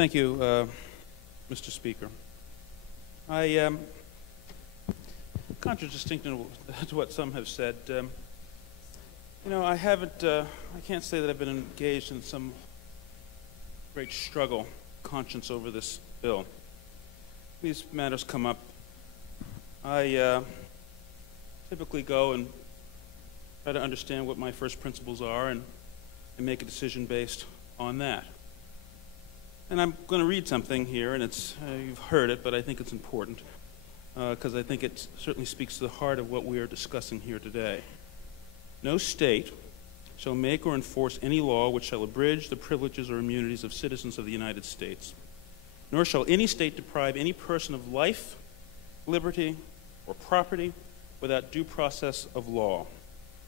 Thank you, Mr. Speaker. I, contradistinction to what some have said, I can't say that I've been engaged in some great struggle, conscience over this bill. These matters come up. I typically go and try to understand what my first principles are and make a decision based on that. And I'm going to read something here, and it's you've heard it, but I think it's important because I think it certainly speaks to the heart of what we are discussing here today. No state shall make or enforce any law which shall abridge the privileges or immunities of citizens of the United States, nor shall any state deprive any person of life, liberty, or property without due process of law,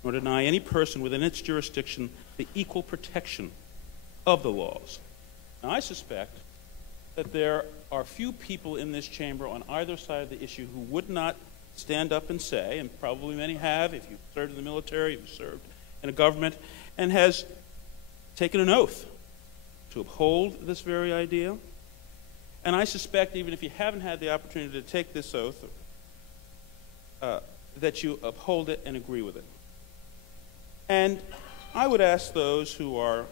nor deny any person within its jurisdiction the equal protection of the laws. Now, I suspect that there are few people in this chamber on either side of the issue who would not stand up and say, and probably many have, if you've served in the military, if you've served in a government, and has taken an oath to uphold this very idea. And I suspect, even if you haven't had the opportunity to take this oath, that you uphold it and agree with it. And I would ask those who are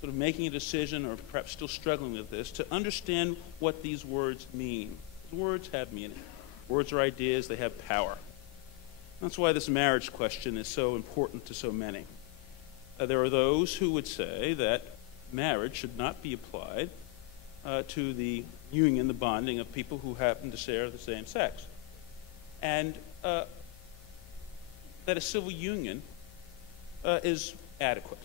sort of making a decision or perhaps still struggling with this to understand what these words mean. Words have meaning. Words are ideas, they have power. That's why this marriage question is so important to so many. There are those who would say that marriage should not be applied to the union, the bonding of people who happen to share the same sex. And that a civil union is adequate.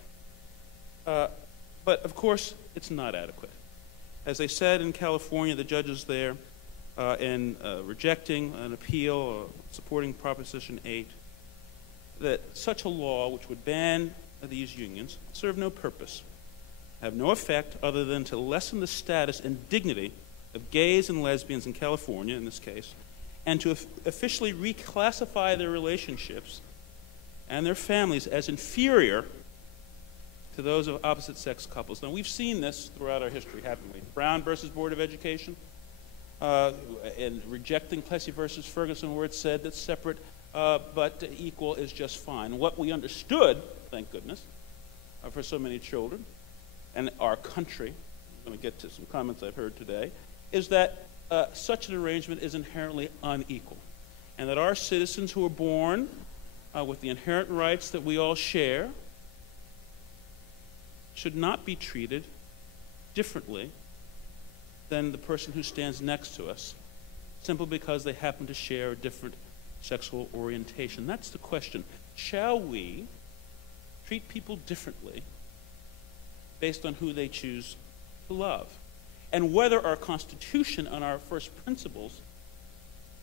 But, of course, it's not adequate. As they said in California, the judges there, in rejecting an appeal or supporting Proposition 8, that such a law which would ban these unions serve no purpose, have no effect other than to lessen the status and dignity of gays and lesbians in California, in this case, and to officially reclassify their relationships and their families as inferior to those of opposite-sex couples. Now, we've seen this throughout our history, haven't we? Brown versus Board of Education, and rejecting Plessy versus Ferguson, where it said that separate but equal is just fine. What we understood, thank goodness, for so many children and our country, I'm going to get to some comments I've heard today, is that such an arrangement is inherently unequal, and that our citizens who are born with the inherent rights that we all share should not be treated differently than the person who stands next to us, simply because they happen to share a different sexual orientation. That's the question. Shall we treat people differently based on who they choose to love? And whether our Constitution and our first principles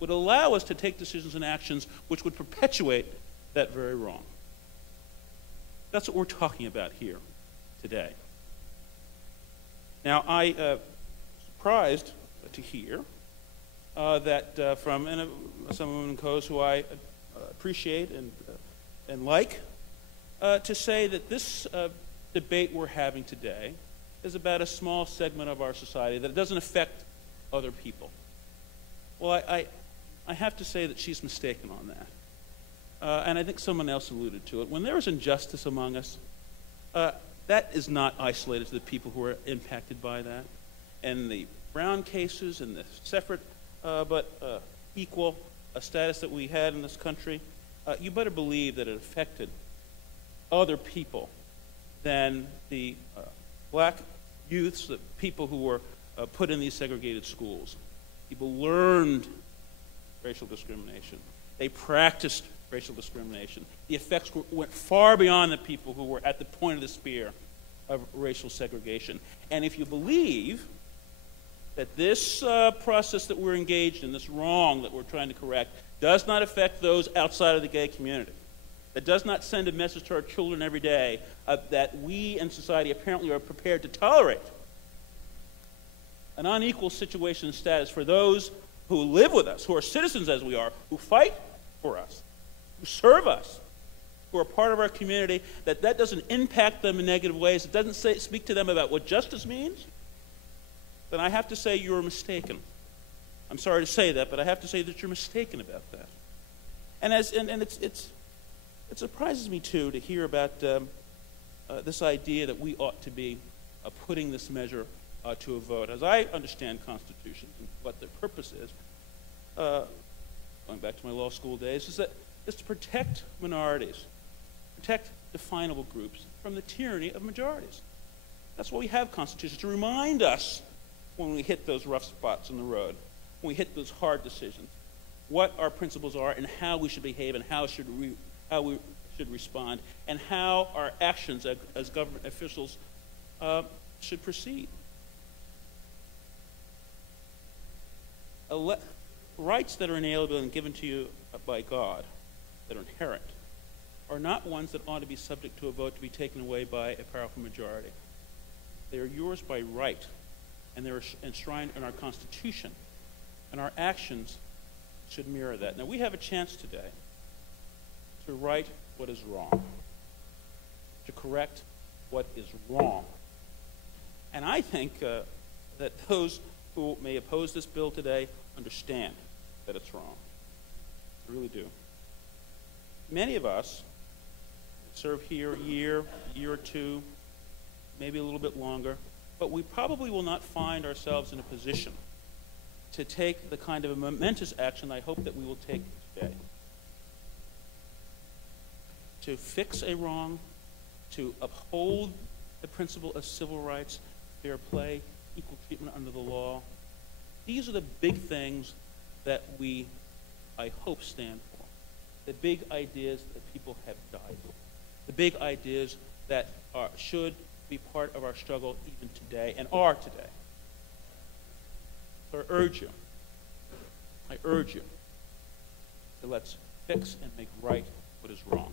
would allow us to take decisions and actions which would perpetuate that very wrong. That's what we're talking about here today. Now, I surprised to hear that from Assemblyman and Coes, who I appreciate and like, to say that this debate we're having today is about a small segment of our society, that it doesn't affect other people. Well, I have to say that she's mistaken on that. And I think someone else alluded to it. When there is injustice among us, that is not isolated to the people who are impacted by that. And the Brown cases and the separate but equal status that we had in this country, you better believe that it affected other people than the black youths, the people who were put in these segregated schools. People learned racial discrimination. They practiced racial discrimination. The effects went far beyond the people who were at the point of the spear of racial segregation. And if you believe that this process that we're engaged in, this wrong that we're trying to correct, does not affect those outside of the gay community, that does not send a message to our children every day that we in society apparently are prepared to tolerate an unequal situation and status for those who live with us, who are citizens as we are, who fight for us, who serve us, who are part of our community, that doesn't impact them in negative ways, it doesn't speak to them about what justice means, then I have to say you're mistaken. I'm sorry to say that, but I have to say that you're mistaken about that. And it surprises me too to hear about this idea that we ought to be putting this measure to a vote. As I understand constitutions and what their purpose is, going back to my law school days, is to protect minorities, protect definable groups from the tyranny of majorities. That's why we have constitutions, to remind us when we hit those rough spots in the road, when we hit those hard decisions, what our principles are and how we should behave and how we should respond, and how our actions as government officials should proceed. Rights that are inalienable and given to you by God, that are inherent, are not ones that ought to be subject to a vote to be taken away by a powerful majority. They are yours by right, and they're enshrined in our Constitution, and our actions should mirror that. Now, we have a chance today to right what is wrong, to correct what is wrong. And I think that those who may oppose this bill today understand that it's wrong. I really do. Many of us serve here a year or two, maybe a little bit longer, but we probably will not find ourselves in a position to take the kind of a momentous action I hope that we will take today. To fix a wrong, to uphold the principle of civil rights, fair play, equal treatment under the law. These are the big things that we, I hope, stand for. The big ideas that people have died for. The big ideas that should be part of our struggle even today, and are today. So I urge you, to let's fix and make right what is wrong.